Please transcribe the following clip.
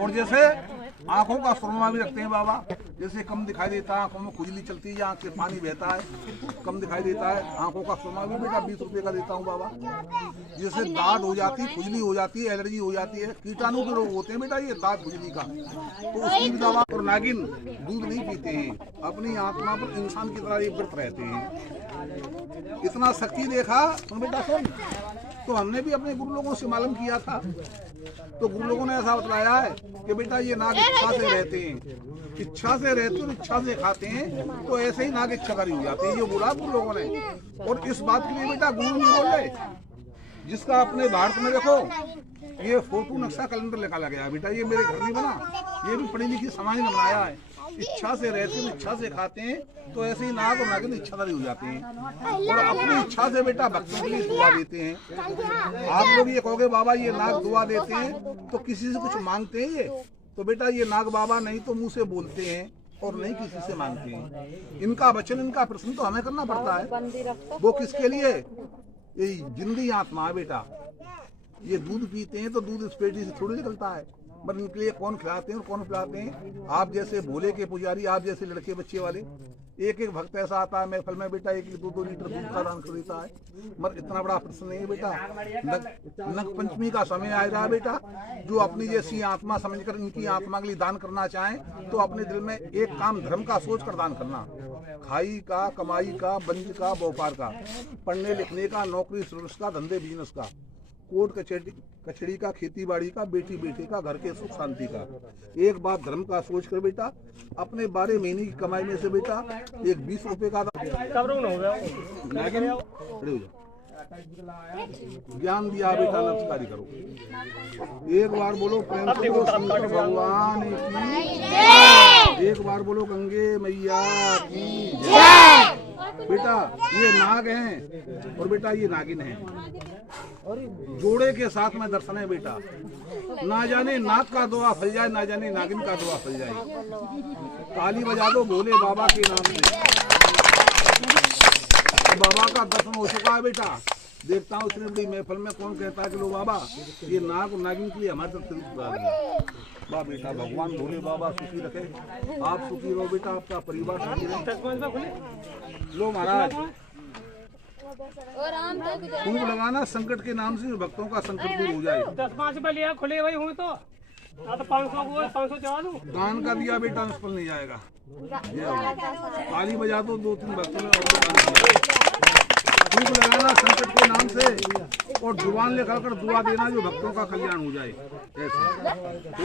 और जैसे आंखों का सुरमा भी रखते हैं बाबा, जैसे कम दिखाई देता है, आंखों में खुजली चलती है, आंख से पानी बहता है, कम दिखाई देता है, आंखों का सुरमा भी बेटा 20 रुपए का देता हूँ बाबा। जैसे दाद हो जाती है, खुजली हो जाती है, एलर्जी हो जाती है, कीटाणु के रोग होते हैं बेटा ये दाद खुजली का, तो उसकी भी दवा। और नागिन दूध नहीं पीते हैं, अपनी आत्मा पर इंसान की तरह ये व्रत रहते हैं। इतना शक्ति देखा सुन बेटा सुन, तो हमने भी अपने गुरु लोगों से मालूम किया था, तो गुरु लोगों ने ऐसा बतलाया है कि बेटा ये नाग इच्छा से रहते हैं, इच्छा से रहते हैं, इच्छा से खाते हैं, तो ऐसे ही नाग इच्छाकारी हो जाते हैं, ये बोला गुरु लोगों ने। और इस बात के लिए बेटा गुरु नहीं बोले, जिसका अपने भारत में देखो ये फोटो नक्शा कैलेंडर निकाला गया बेटा, ये मेरे घर नहीं बना, ये भी पढ़ी लिखी समाज ने बनाया है। इच्छा से रहते हैं, इच्छा से खाते हैं, तो ऐसे ही नाग और नागिन इच्छाधारी हो जाते हैं और अपनी इच्छा से बेटा भक्तों के लिए दुआ देते हैं। आप लोग ये कहोगे बाबा ये नाग दुआ देते हैं तो किसी से कुछ मांगते हैं ये, तो बेटा ये नाग बाबा नहीं तो मुंह से बोलते हैं और नहीं किसी से मांगते हैं। इनका वचन, इनका प्रश्न तो हमें करना पड़ता है। वो किसके लिए? ये जिंदी आत्मा है बेटा, ये दूध पीते हैं तो दूध इस पेटी से थोड़ी निकलता है, पर इनके लिए कौन खिलाते हैं और कौन पिलाते हैं? आप जैसे भोले के पुजारी, आप जैसे लड़के बच्चे वाले, एक एक भक्त ऐसा आता है महफिल में बेटा 1-2 लीटर दूध का दान कर देता है। मगर इतना बड़ा प्रश्न नहीं है बेटा। नग पंचमी का समय आ रहा है बेटा, जो अपनी जैसी आत्मा समझकर इनकी आत्मा के लिए दान करना चाहें तो अपने दिल में एक काम धर्म का सोच कर दान करना, खाई का, कमाई का, बंज का, व्यापार का, पढ़ने लिखने का, नौकरी सर्विस का, धंधे बिजनेस का, कोर्ट कचहरी का, खेती बाड़ी का, बेटी बेटे का, घर के सुख शांति का। एक बात धर्म का सोच कर बेटा अपने 12 महीने की कमाई में से बेटा एक 20 रुपए का ज्ञान दिया बेटा, नमस्कारी करो। एक बार बोलो प्रेम से बोलो शंकर भगवान की, एक बार बोलो गंगे मैया की जय। बेटा ये नाग हैं और बेटा ये नागिन हैं, जोड़े के साथ में दर्शन है बेटा। ना जाने नाग का दुआ फल जाए, ना जाने नागिन का दुआ फल जाए। ताली बजा दो भोले बाबा के नाम से। बाबा का दर्शन हो चुका है बेटा, देखता हूँ इतनी बड़ी महफिल में कौन कहता है कि लो बाबा ये नाग और नागिन के लिए हमारे तरफ वाह बेटा, भगवान भोले बाबा सुखी रखे, आप सुखी रहो बेटा, आपका परिवार सुखी रहे। लो महाराज फूंक लगाना संकट के नाम से, भक्तों का संकट दूर हो जाए। 10-5 रुपए लिया खुले भाई हूँ तो 500 चढ़ा दूं। दान का दिया बेटा निष्फल नहीं जाएगा। ताली बजा दो 2-3 भक्तों में फूंक लगाना संकट के नाम से और जुबान लेकर दुआ देना जो भक्तों का कल्याण हो जाए ऐसे।